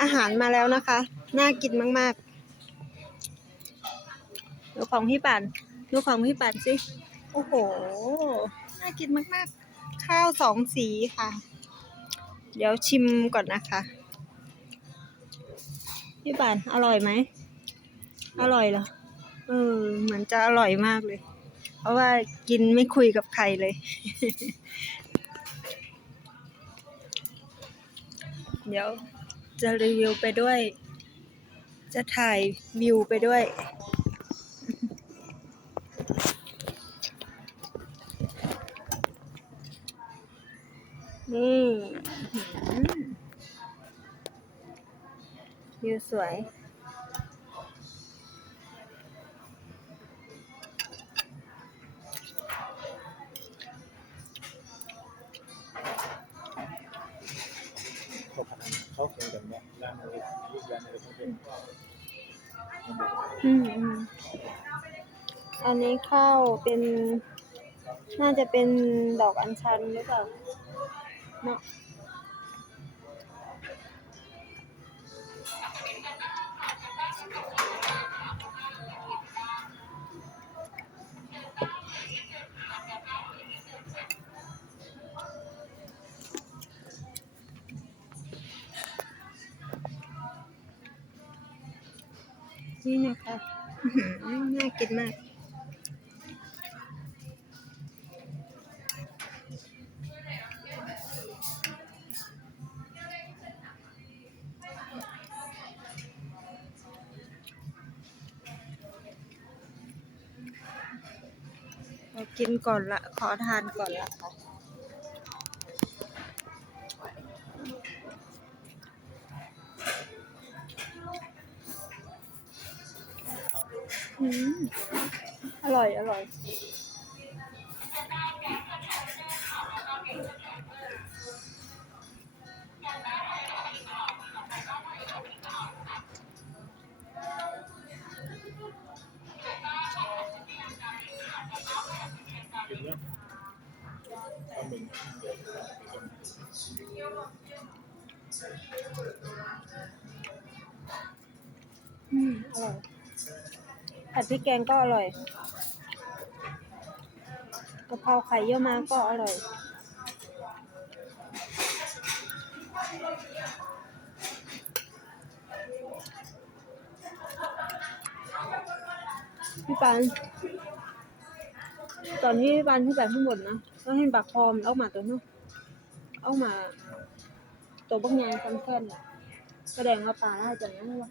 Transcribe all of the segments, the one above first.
อาหารมาแล้วนะคะ น่ากินมากๆดูของพี่ป่านดูของพี่ป่านสิ โอ้โห น่ากินมากๆ ข้าวสองสีค่ะ เดี๋ยวชิมก่อนนะคะ พี่ป่านอร่อยไหม อร่อยเหรอ เออ เหมือนจะอร่อยมากเลย เพราะว่ากินไม่คุยกับใครเลยเดี๋ยว จะรีวิวไปด้วย จะถ่ายวิวไปด้วย นี่วิวสวย อืมอืมอันนี้ข้าวเป็น น่าจะเป็นดอกอัญชันหรือเปล่าเนาะ นี่นะคะน่ากินมากเรากินก่อนละ ขอทานก่อนละค่ะ อืมอร่อย อร่อยเป็นเนี้ยปลาหมึกอืม อร่อย ผัดพริกแกงก็อร่อยกะเพราไข่เยี่ยวม้าก็อร่อย พี่ปานตอนที่พี่ปานขึ้นไปข้างบนนะก็เห็นปากคอมนออกมาตัวนู้นออกมา ตัวบักยางซ้ำแค่นแสดงว่าปลาได้จังนั้นวะ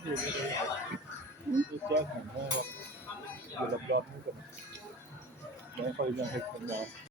าหนึ่งอยู่ไม่ได้ดูแจ้งหันให้แบบอยู่รอบๆนี่ก่อนแล้วคอยยังเห็นคนรอ